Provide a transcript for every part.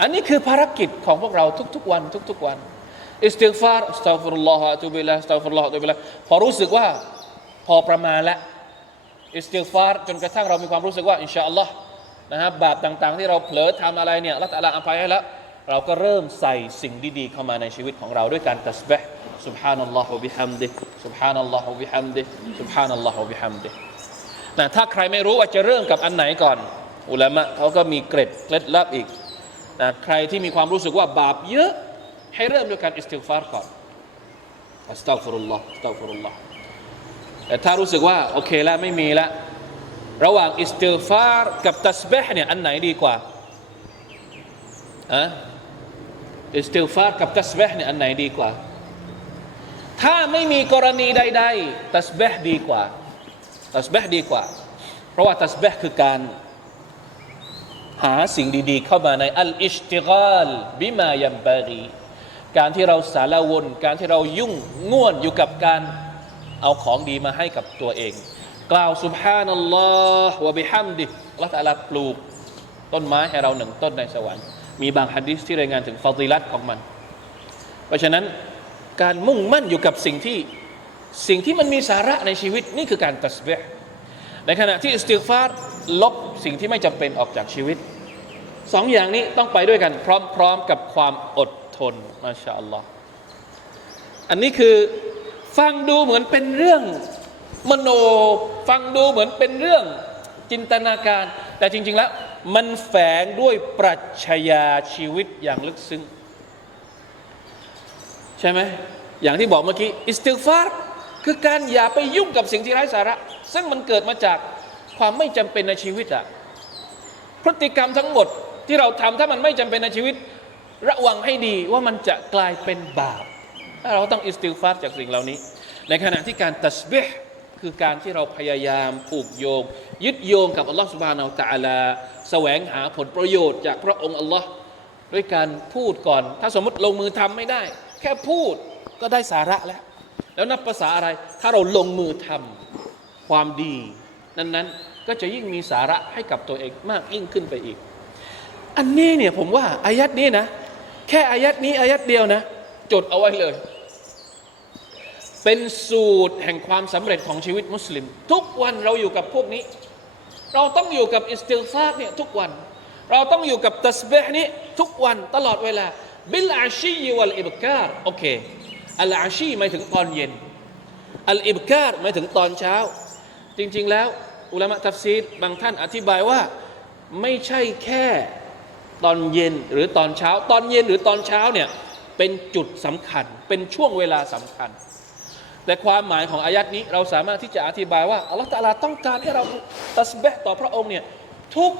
อันนี้คือภารกิจของพวกเราทุกๆวัน ทุก ๆ วันอิสติฆฟารอัสตัฆฟิรุลลอฮะอะตูบิลลาฮ์อัสตัฆฟิรุลลอฮะอะตูบิลลาฮ์พอรู้สึกว่าพอประมาณแล้วอิสติฆฟารจนกระทั่งเรามีความรู้สึกว่าอินชาอัลลอฮ์นะครับบาปต่างๆ ที่เราเผลอทำอะไรเนี่ยละตะลาอภัยให้แล้ว เราก็เริ่มใส่สิ่งดีๆเข้ามาในชีวิตของเราด้วยการตัสบิห์ سبحان الله وبحمده سبحان الله وبحمده سبحان الله وبحمده นะถ้าใครไม่รู้ว่าจะเริ่มกับอันไหนก่อน อุลามะเขาก็มีเกร็ดเคล็ดลับอีก นะใครที่มีความรู้สึกว่าบาปเยอะ ให้เริ่มด้วยการอิสติฟารก่อนอัสตัฟิรุลลอฮ์อัสตัฟิรุลลอฮ์แต่ถ้ารู้สึกว่าโอเคแล้วไม่มีแล้วระหว่างอิสติฟารกับตัสเบห์เนี่ยอันไหนดีกว่าอะอิสติฟารกับตัสเบห์เนี่ยอันไหนดีกว่า ถ้าไม่มีกรณีใด ๆ ตัสเบห์ดีกว่า ตัสเบห์ดีกว่า เพราะว่าตัสเบห์คือการ หาสิ่งดีๆ เข้ามาในอัลอิชติกาลบิมายัมบารีการที่เราสารวน การที่เรายุ่งง่วนอยู่กับการเอาของดีมาให้กับตัวเอง กล่าวสุบฮานัลลอฮ์วะบิฮัมดิอัลลอฮฺตะอาลาปลูก ต้นไม้ให้เราหนึ่งต้นในสวรรค์ มีบางฮะดิษที่รายงานถึงฟาติลัตของมัน เพราะฉะนั้นการมุ่งมั่นอยู่กับสิ่งที่สิ่งที่มันมีสาระในชีวิตนี่คือการตัสบิห์ในขณะที่อิสติฆฟาร ลบสิ่งที่ไม่จำเป็นออกจากชีวิตสองอย่างนี้ต้องไปด้วยกัน พร้อมๆกับความอดทนมาชาอัลลอฮ์อันนี้คือฟังดูเหมือนเป็นเรื่องมโนฟังดูเหมือนเป็นเรื่องจินตนาการ แต่จริง ๆแล้ว มันแฝงด้วยปรัชญาชีวิตอย่างลึกซึ้ง ใช่ไหมอย่างที่บอกเมื่อกี้ อิสติฟาร์คือการอย่าไปยุ่งกับสิ่งที่ไร้สาระ ซึ่งมันเกิดมาจาก ความไม่จำเป็นในชีวิตอะพฤติกรรมทั้งหมดที่เราทำถ้ามันไม่จำเป็นในชีวิต ระวังให้ดีว่ามันจะกลายเป็นบาปเราต้องอิสติฆฟารจากสิ่งเหล่านี้ ในขณะที่การตัสบิห์คือการที่เราพยายามผูกโยง ยึดโยงกับอัลลอฮฺสุบานาอัลตะอาลาแสวงหาผลประโยชน์จากพระองค์อัลลอฮ์ด้วยการพูดก่อน ถ้าสมมติลงมือทำไม่ได้ แค่พูดก็ได้สาระแล้ว แล้วนับภาษาอะไรถ้าเราลงมือทำความดี นั้นๆ ก็จะยิ่งมีสาระให้กับตัวเองมากยิ่งขึ้นไปอีก อันนี้เนี่ยผมว่าอายัดนี้นะ แค่อายัดนี้อายัดเดียวนะ จดเอาไว้เลย เป็นสูตรแห่งความสำเร็จของชีวิตมุสลิม ทุกวันเราอยู่กับพวกนี้ เราต้องอยู่กับอิสติลฟาร์เนี่ยทุกวัน เราต้องอยู่กับตัสเบห์นี้ทุกวันตลอดเวลาบิลอาชีวัลอิบการโอเคอัลอาชีหมายถึงตอนเย็น อัลอิบการหมายถึงตอนเช้า จริง ๆ แล้วอุลามะตัฟซีรบางท่านอธิบายว่าไม่ใช่แค่ตอนเย็นหรือตอนเช้า ตอนเย็นหรือตอนเช้าเนี่ยเป็นจุดสำคัญ เป็นช่วงเวลาสำคัญ แต่ความหมายของอายัดนี้เราสามารถที่จะอธิบายว่าอัลลอฮฺตาลาต้องการให้เราตัสเบะต่อพระองค์เนี่ยทุก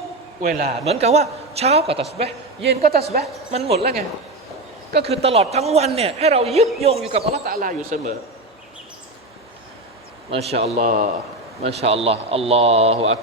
เวลาเหมือนกับว่าเช้าก็ตัสเบะเย็นก็ตัสเบะมันหมดแล้วไงก็คือตลอดทั้งวันเนี่ยให้เรายึดโยงอยู่กับอัลลอฮฺตาลาอยู่เสมอมาชาอัลลอฮ์ มาชาอั